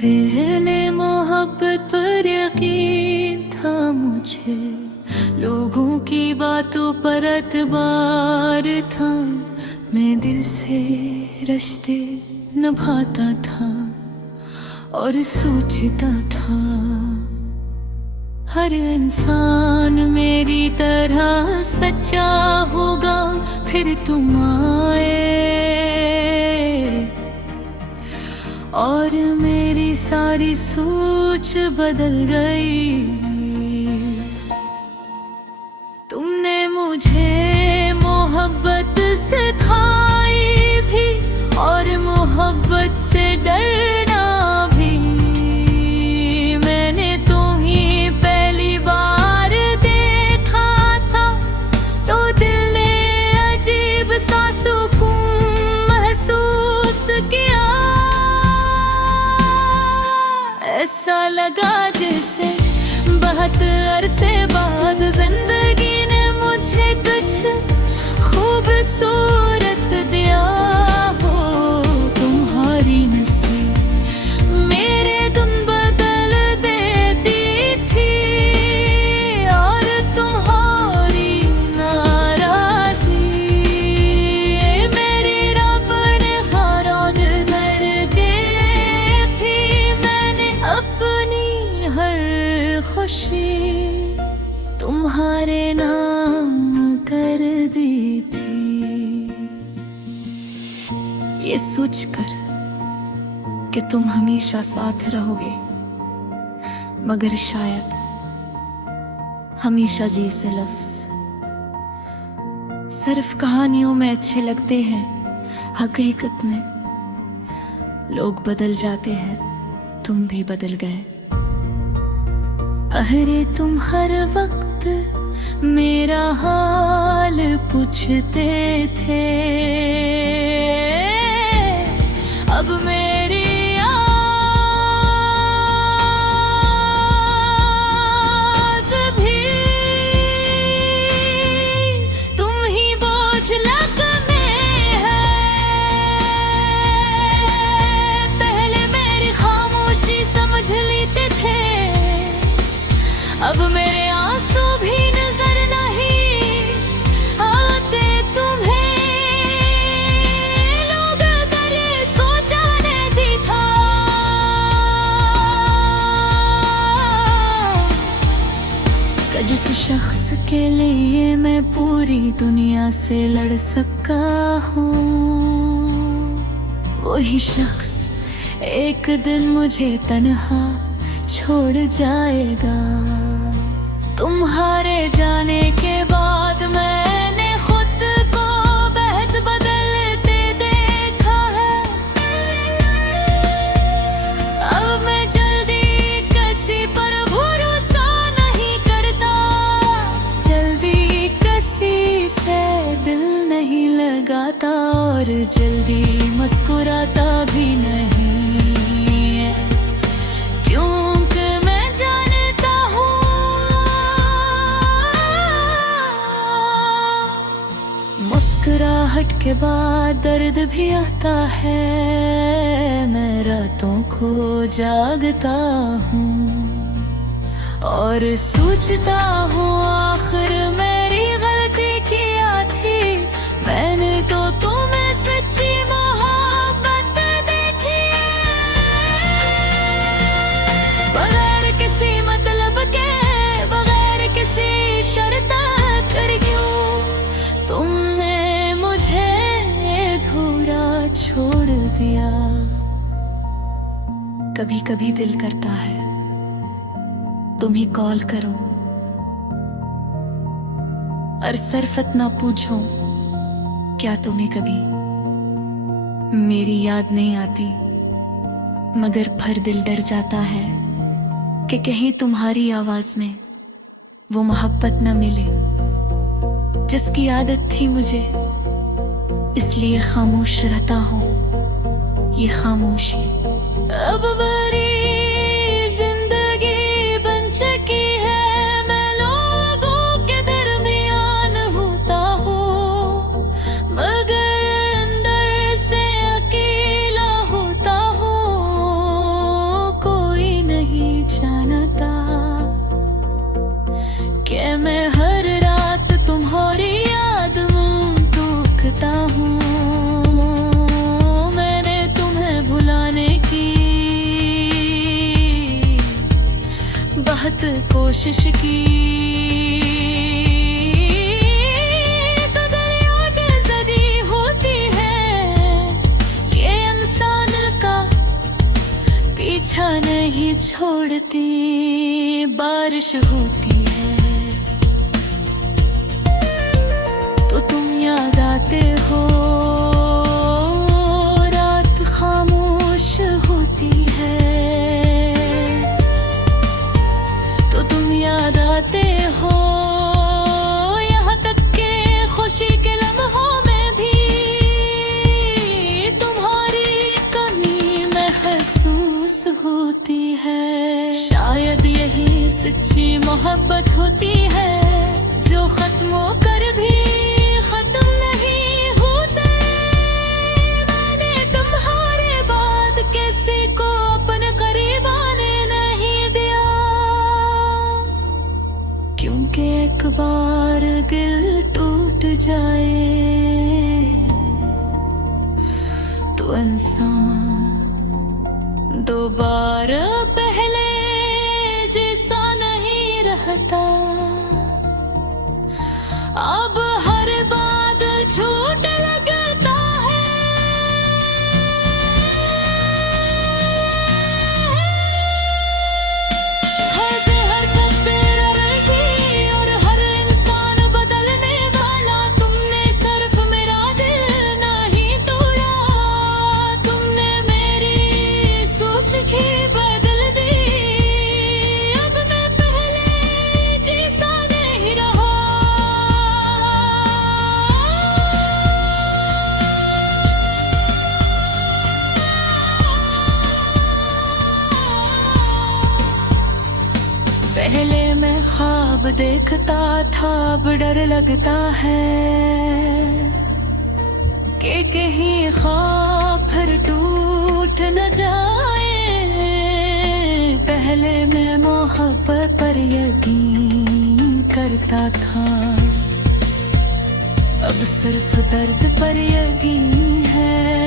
पहले मोहब्बत पर यकीन था मुझे, लोगों की बातों पर एतबार था। मैं दिल से रिश्ते निभाता था और सोचता था हर इंसान मेरी तरह सच्चा होगा। फिर तुम आए और मेरी सारी सोच बदल गई। तुमने मुझे मोहब्बत सिखाई भी और मोहब्बत से डरना भी। मैंने तुम्हें पहली बार देखा था तो दिल ने अजीब सा सुकून महसूस किया। ऐसा लगा जैसे बहुत अरसे बाद जिंदगी ने मुझे कुछ खूबसूरत दिया हो। तुम्हारी नसीब मेरे दिन बदल देती थी और तुम्हारी नाराज़ी मेरी रब ने हैरान कर दी थी। मैंने अपनी हर खुशी तुम्हारे नाम कर दी थी। ये सोचकर कि तुम हमेशा साथ रहोगे, मगर शायद हमेशा जैसे लफ्ज सिर्फ कहानियों में अच्छे लगते हैं, हकीकत में लोग बदल जाते हैं। तुम भी बदल गए। अरे तुम हर वक्त मेरा हाल पूछते थे, अब मेरी आस भी तुम ही बोझ लगने हैं। पहले मेरी खामोशी समझ लेते थे, अब मेरे आंसू भी नजर नहीं आते तुम्हें। लोग करे सोचा नहीं था कि जिस शख्स के लिए मैं पूरी दुनिया से लड़ सका हूँ, वही शख्स एक दिन मुझे तन्हा छोड़ जाएगा। तुम्हारे जाने के बाद मैंने खुद को बहुत बदलते देखा है। अब मैं जल्दी किसी पर भरोसा नहीं करता, जल्दी किसी से दिल नहीं लगाता और जल्दी मुस्कुराता भी नहीं। मुस्कुराहट के बाद दर्द भी आता है। मैं रातों को जागता हूँ और सोचता हूँ आखिर मेरी गलती क्या थी। मैंने तो तुम्हें सच्ची मोहब्बत देखी बगैर किसी मतलब के, बगैर किसी शर्त कर क्यों तुमने छोड़ दिया। कभी कभी दिल करता है तुम्हें कॉल करूं और सिर्फ इतना पूछूं, क्या तुम्हें कभी मेरी याद नहीं आती। मगर फिर दिल डर जाता है कि कहीं तुम्हारी आवाज में वो मोहब्बत न मिले जिसकी आदत थी मुझे। इसलिए खामोश रहता हूँ। ये खामोशी अब बड़ी जिंदगी बन चुकी है। मैं लोगों के दरमियान होता हूँ, मगर अंदर से अकेला होता हूँ। बहुत कोशिश की तो दरिया के जदी होती है, ये इंसान का पीछा नहीं छोड़ती, बारिश होती है तो तुम याद आते हो, रात खामोश होती है तो तुम याद आते हो, यहाँ तक के खुशी के लम्हों में भी तुम्हारी कमी महसूस होती है। शायद यही सच्ची मोहब्बत होती है, जो खत्म होकर भी खत्म नहीं होते। मैंने तुम्हारे बाद किसी को अपने करीब आने नहीं दिया, क्योंकि एक बार दिल टूट जाए तो इंसान दोबारा पहले जैसा नहीं रहता। अब हर बात झूठ लगता है, हर हरकत बेरहमी और हर इंसान बदलने वाला। तुमने सिर्फ मेरा दिल नहीं तोड़ा, तुमने मेरी सोच की बदल दी। अब मैं पहले जैसा नहीं रहा। पहले मैं ख्वाब देखता था, अब डर लगता है कि कहीं ख्वाब फिर टूट न जाए। पहले मैं मोहब्बत पर यकीन करता था, अब सिर्फ दर्द पर यकीन है।